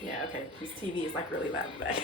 Yeah, okay. This TV is like really loud in the back.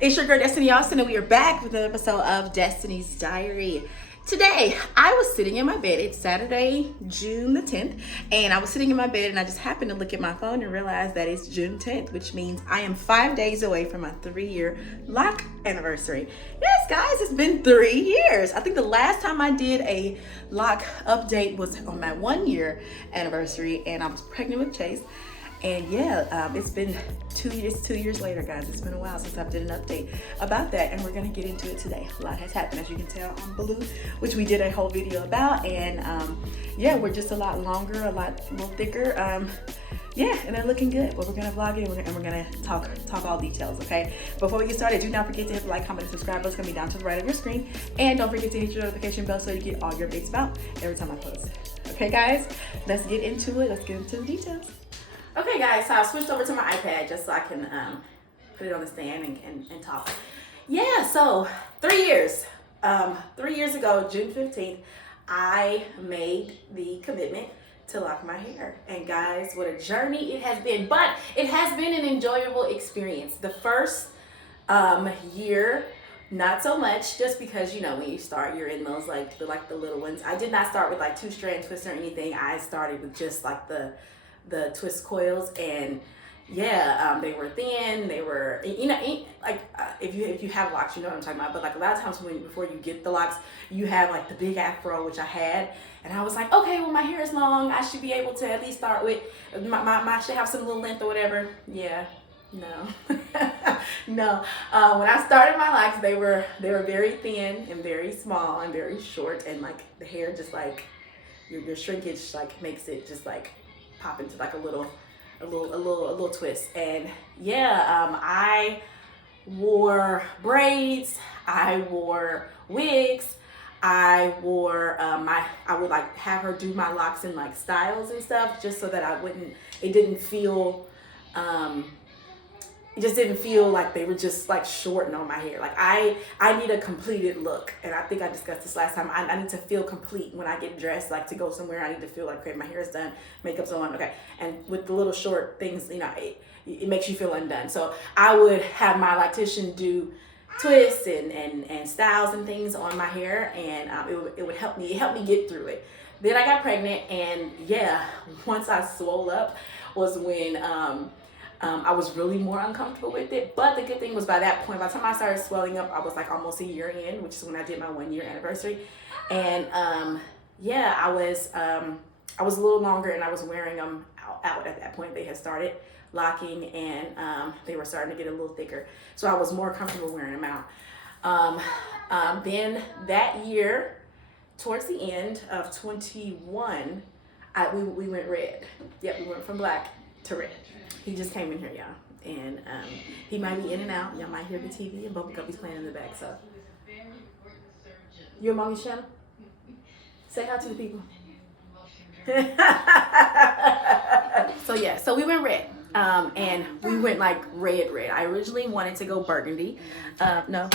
It's your girl Destiny Austin, and we are back with an episode of Destiny's Diary. Today, I was sitting in my bed. It's Saturday, June the 10th, and I was sitting in my bed and I just happened to look at my phone and realize that it's June 10th, which means I am 5 days away from my 3-year lock anniversary. Yes, guys, it's been 3 years. I think the last time I did a lock update was on my 1-year anniversary, and I was pregnant with Chase. And yeah, it's been 2 years, 2 years later, guys. It's been a while since I've did an update about that, and we're gonna get into it today. A lot has happened, as you can tell, on Blue, which we did a whole video about, and yeah, we're just a lot longer, a little thicker. Yeah, and they're looking good. But we're gonna vlog it, and we're gonna talk all details, okay? Before we get started, do not forget to hit the like, comment, and subscribe button. It's gonna be down to the right of your screen, and don't forget to hit your notification bell so you get all your updates about every time I post. Okay, guys, let's get into it. Let's get into the details. Okay, guys, so I switched over to my iPad just so I can put it on the stand and talk. Yeah, so 3 years. 3 years ago, June 15th, I made the commitment to lock my hair. And guys, what a journey it has been. But it has been an enjoyable experience. The first year, not so much, just because, you know, when you start, you're in those like the little ones. I did not start with like 2-strand twists or anything. I started with just like the twist coils, and yeah, they were thin. They were, you know, like if you have locks, you know what I'm talking about. But like a lot of times before you get the locks, you have like the big afro, which I had, and I was like, okay, well, my hair is long. I should be able to at least start with my should have some little length or whatever. Yeah, no, no. When I started my locks, they were very thin and very small and very short, and like the hair just like your shrinkage like makes it just like pop into like a little twist. And yeah, I wore braids, I wore wigs, I wore I would like have her do my locks in like styles and stuff, just so that it just didn't feel like they were just like shorting on my hair. Like I need a completed look, and I think I discussed this last time. I need to feel complete when I get dressed, like to go somewhere. I need to feel like, okay, my hair is done, makeup's on, okay. And with the little short things, you know, it makes you feel undone. So I would have my loctician do twists and styles and things on my hair, and it would help me. It helped me get through it. Then I got pregnant, and yeah, once I swole up was when I was really more uncomfortable with it. But the good thing was, by that point, by the time I started swelling up, I was like almost a year in, which is when I did my 1-year anniversary. And yeah, I was a little longer, and I was wearing them out at that point. They had started locking, and they were starting to get a little thicker. So I was more comfortable wearing them out. Then that year, towards the end of 21, we went red. Yep, we went from black to red. He just came in here, y'all, and he might be in and out. Y'all might hear the TV and Bubble Guppy's playing in the back. So, you a mommy's channel? Say hi to the people. So yeah, so we went red, and we went like red. I originally wanted to go burgundy. No.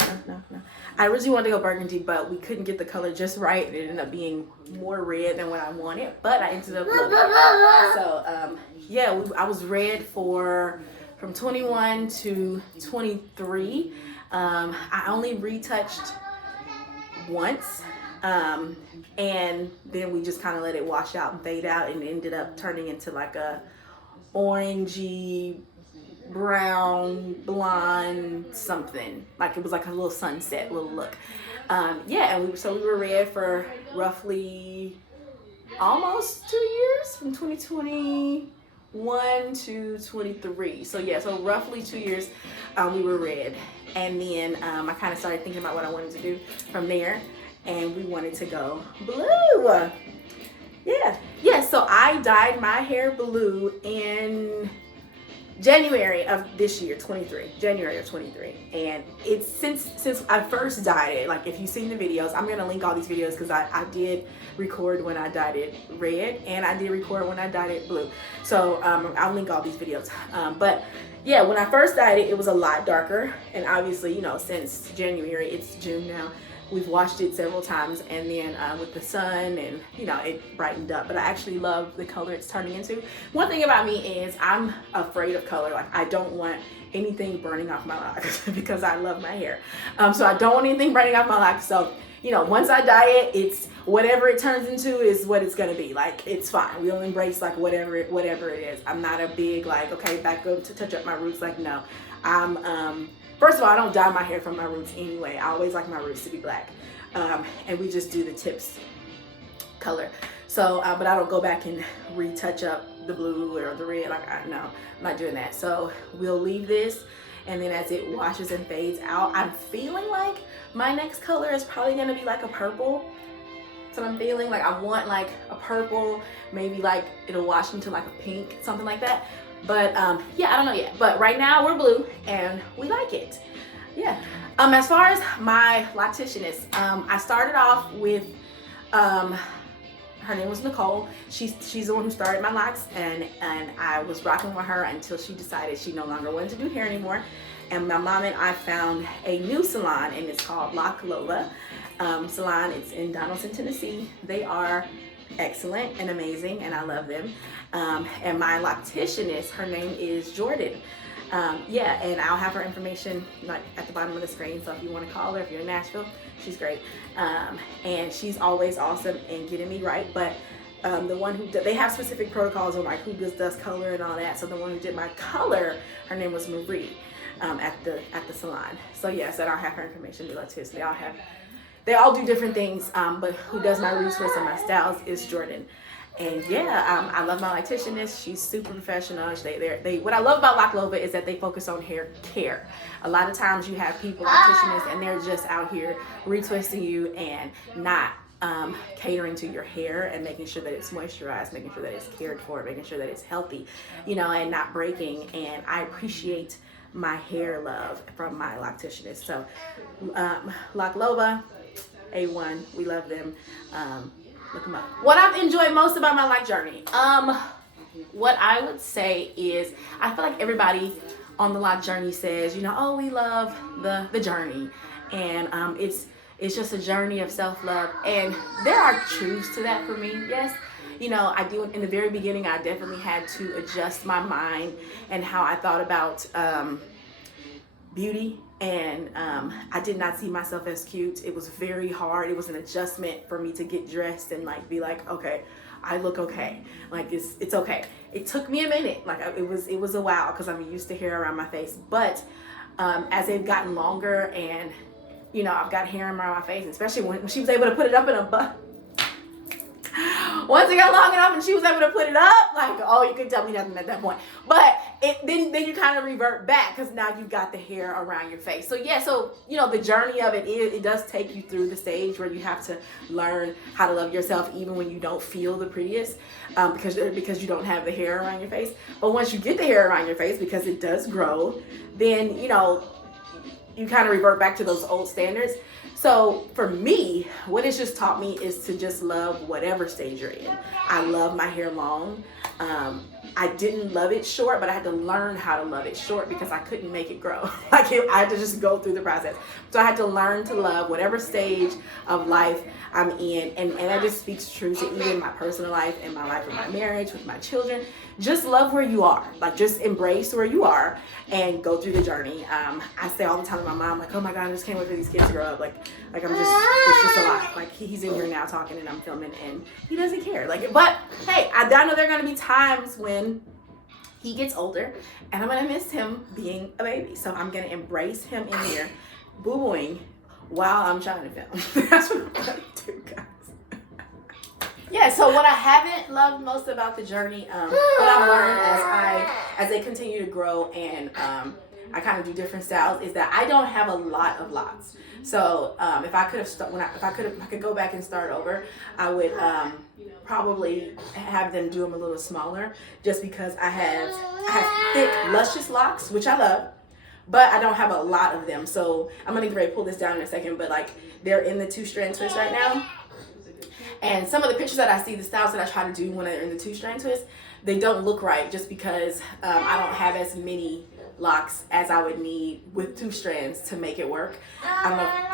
I originally wanted to go burgundy, but we couldn't get the color just right. It ended up being more red than what I wanted, but I ended up loving it. So yeah, I was red from 21 to 23. I only retouched once, and then we just kind of let it wash out and fade out, and ended up turning into like a orangey brown blonde something. Like it was like a little sunset little look. Yeah, and we were red for roughly almost 2 years, from 2021 to 23. So yeah, so roughly 2 years we were red. And then I kind of started thinking about what I wanted to do from there, and we wanted to go blue. Yeah, so I dyed my hair blue in January of this year, 23, January of 23. And it's since I first dyed it, like if you've seen the videos, I'm gonna link all these videos because I did record when I dyed it red and I did record when I dyed it blue. So I'll link all these videos. But yeah, when I first dyed it, it was a lot darker. And obviously, you know, since January, it's June now, we've washed it several times, and then with the sun, and you know, it brightened up. But I actually love the color it's turning into. One thing about me is I'm afraid of color. Like I don't want anything burning off my locks because I love my hair. So I don't want anything burning off my locks. So you know, once I dye it, it's whatever it turns into is what it's gonna be. Like it's fine. We'll embrace like whatever it is. I'm not a big like, okay, back up to touch up my roots. Like no, I'm first of all, I don't dye my hair from my roots anyway. I always like my roots to be black. And we just do the tips color. So, but I don't go back and retouch up the blue or the red. Like, no, I'm not doing that. So we'll leave this. And then as it washes and fades out, I'm feeling like my next color is probably gonna be like a purple. So I'm feeling like I want like a purple, maybe like it'll wash into like a pink, something like that. But yeah, I don't know yet. But right now we're blue and we like it. Yeah. As far as my locticianist, I started off with her name was Nicole. She's the one who started my locks, and I was rocking with her until she decided she no longer wanted to do hair anymore. And my mom and I found a new salon, and it's called Locs salon. It's in Donaldson, Tennessee. They are excellent and amazing, and I love them. And my locticianist, her name is Jordan. Yeah, and I'll have her information like at the bottom of the screen. So if you want to call her, if you're in Nashville, she's great. And she's always awesome in getting me right. But the one who they have specific protocols on like who does color and all that. So the one who did my color, her name was Marie at the salon. So yes, and I'll have her information below too. So they all do different things. But who does my retwists and my styles is Jordan. And yeah, I love my locticianist. She's super professional. What I love about Locs is that they focus on hair care. A lot of times you have people, locticianists, and they're just out here retwisting you and not catering to your hair and making sure that it's moisturized, making sure that it's cared for, making sure that it's healthy, you know, and not breaking. And I appreciate my hair love from my locticianist. So Locs A1, we love them. Look them up. What I've enjoyed most about my loc journey, what I would say is I feel like everybody on the loc journey says, you know, oh, we love the journey, and it's just a journey of self-love, and there are truths to that for me. Yes, you know, I do. In the very beginning, I definitely had to adjust my mind and how I thought about beauty. And I did not see myself as cute. It was very hard. It was an adjustment for me to get dressed and like be like, okay, I look okay. Like it's okay. It took me a minute. Like it was a while because I'm used to hair around my face. But as they've gotten longer, and you know, I've got hair around my face, especially when she was able to put it up in a bun. Once it got long enough and she was able to put it up, like, oh, you couldn't tell me nothing at that point. But then you kind of revert back because now you've got the hair around your face. So yeah, so you know, the journey of it does take you through the stage where you have to learn how to love yourself even when you don't feel the prettiest, because you don't have the hair around your face. But once you get the hair around your face, because it does grow, then you know, you kind of revert back to those old standards. So for me, what it's just taught me is to just love whatever stage you're in. I love my hair long. I didn't love it short, but I had to learn how to love it short because I couldn't make it grow. I had to just go through the process. So I had to learn to love whatever stage of life I'm in. And that just speaks true to even my personal life and my life with my marriage, with my children. Just love where you are. Like, just embrace where you are and go through the journey. I say all the time to my mom, like, oh my God, I just can't wait for these kids to grow up. Like it's just a lot. Like, he's in here now talking and I'm filming and he doesn't care. Like, but hey, I know there are going to be times when he gets older and I'm going to miss him being a baby. So I'm going to embrace him in here, boo-booing while I'm trying to film. That's what I'm going to do, guys. Yeah, so what I haven't loved most about the journey, what I've learned as they continue to grow and I kind of do different styles, is that I don't have a lot of lots. So if I could go back and start over, I would probably have them do them a little smaller, just because I have thick, luscious locks, which I love, but I don't have a lot of them. So I'm gonna get ready to pull this down in a second, but like they're in the 2-strand twist right now. And some of the pictures that I see, the styles that I try to do when they're in the 2-strand twist, they don't look right, just because I don't have as many locks as I would need with 2 strands to make it work. I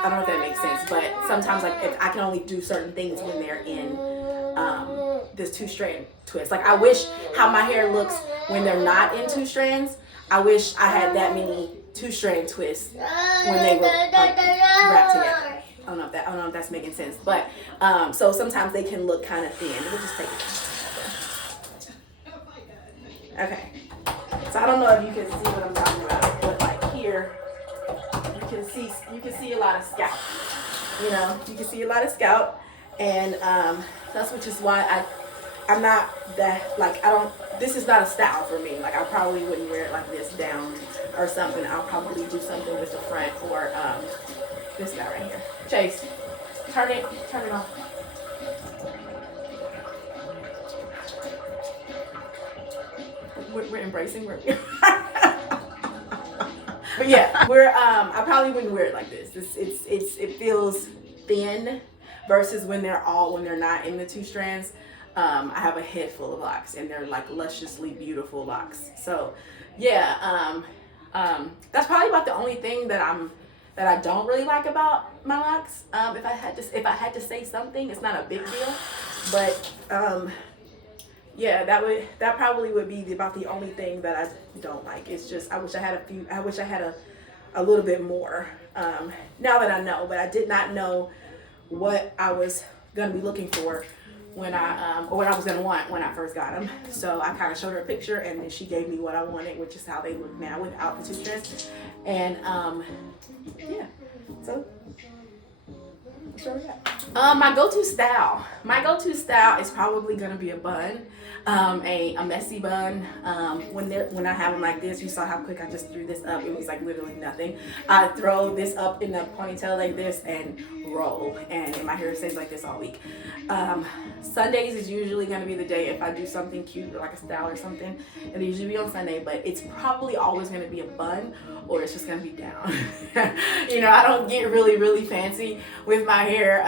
don't know if that makes sense, but sometimes like if I can only do certain things when they're in this 2-strand twist. Like I wish how my hair looks when they're not in 2 strands. I wish I had that many 2-strand twists when they were like, wrapped together. I don't know if that's making sense, but so sometimes they can look kind of thin. We'll just take it. Okay. So I don't know if you can see what I'm talking about, but like here, you can see a lot of scalp. You know, you can see a lot of scalp, and that's which is why I'm not that like this is not a style for me. Like I probably wouldn't wear it like this down or something. I'll probably do something with the front or this guy right here. Chase, turn it off. We're embracing. But yeah, I probably wouldn't wear it like this. It feels thin versus when they're not in the 2 strands. I have a head full of locks, and they're like lusciously beautiful locks. So yeah, that's probably about the only thing that I don't really like about my locks. If I had to say something, it's not a big deal, but yeah, that probably would be about the only thing that I don't like. It's just I wish I had a little bit more. Now that I know, but I did not know what I was gonna be looking for when or what I was gonna want when I first got them. So I kind of showed her a picture, and then she gave me what I wanted, which is how they look now without the 2 strands. And yeah, so that's where we at. My go-to style is probably gonna be a bun, a messy bun. When I have them like this, you saw how quick I just threw this up. It was like literally nothing. I throw this up in a ponytail like this and roll, and my hair stays like this all week. Sundays is usually gonna be the day if I do something cute or like a style or something. It'll usually be on Sunday, but it's probably always gonna be a bun, or it's just gonna be down. You know, I don't get really fancy with my hair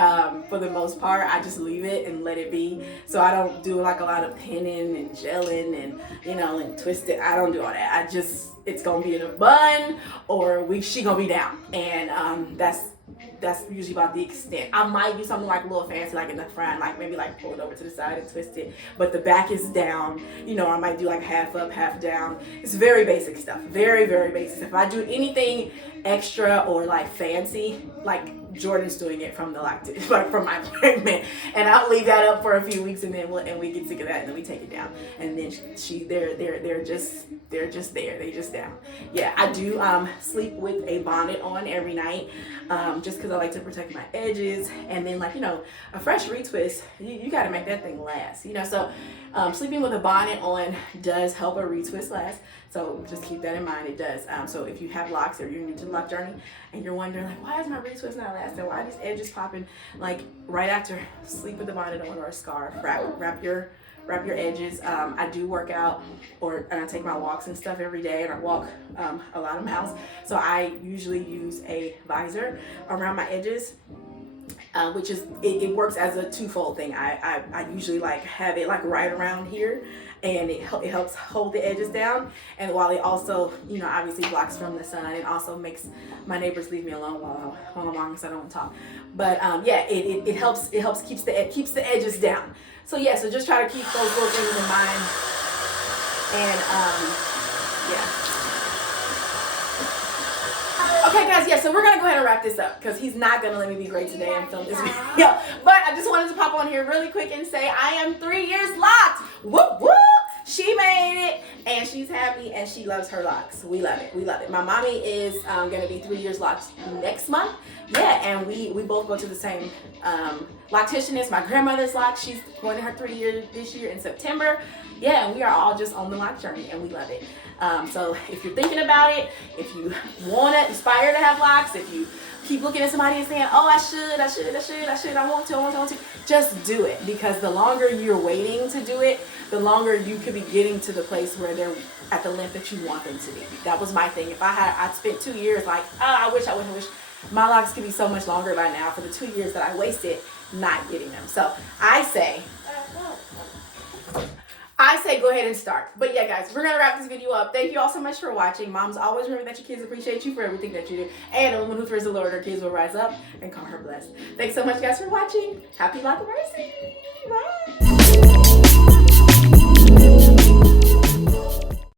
for the most part. I just leave it and let it be. So I don't do like a lot of pinning and gelling and and twisting. I don't do all that. It's gonna be in a bun, or she gonna be down, and that's usually about the extent. I might do something like a little fancy, like in the front, like maybe like pull it over to the side and twist it, but the back is down. I might do like half up, half down. It's very basic stuff, very basic. If I do anything extra or like fancy, like Jordan's doing it from from my appointment, and I'll leave that up for a few weeks, and then we get sick of that, and then we take it down, and then they're just there, they just down. Yeah, I do sleep with a bonnet on every night, just because I like to protect my edges, and then a fresh retwist, you got to make that thing last, so sleeping with a bonnet on does help a retwist last. So just keep that in mind. It does. So if you have locks or you're new to the lock journey and you're wondering like, why is my retwist not lasting? Why are these edges popping? Like right after, sleep with the bonnet on or a scarf. Wrap your edges. I do work out and I take my walks and stuff every day, and I walk a lot of miles. So I usually use a visor around my edges. Which is it works as a twofold thing. I usually like have it like right around here, and it helps hold the edges down, and while it also obviously blocks from the sun, it also makes my neighbors leave me alone while I'm on, because I don't want to talk. But yeah, it helps keeps the edges down. So yeah, so just try to keep those little things in mind, and yeah. Okay guys, yeah, so we're gonna go ahead and wrap this up because he's not gonna let me be great today and film this video. But I just wanted to pop on here really quick and say I am 3 years locked. Whoop whoop! She made it, and she's happy, and she loves her locks. We love it. We love it. My mommy is gonna be 3 years locked next month. Yeah, and we both go to the same locticianist. My grandmother's lock. She's going to her 3 year this year in September. Yeah, and we are all just on the lock journey, and we love it. So if you're thinking about it, if you want to aspire to have locks, if you keep looking at somebody and saying, oh, I want to, just do it. Because the longer you're waiting to do it, the longer you could be getting to the place where they're at the length that you want them to be. That was my thing. If I'd spent 2 years like, oh, I wish my locks could be so much longer by now for the 2 years that I wasted not getting them. So I say go ahead and start. But yeah, guys, we're gonna wrap this video up. Thank you all so much for watching. Moms, always remember that your kids appreciate you for everything that you do. And a woman who fears the Lord, her kids will rise up and call her blessed. Thanks so much, guys, for watching. Happy Lock Mercy. Bye.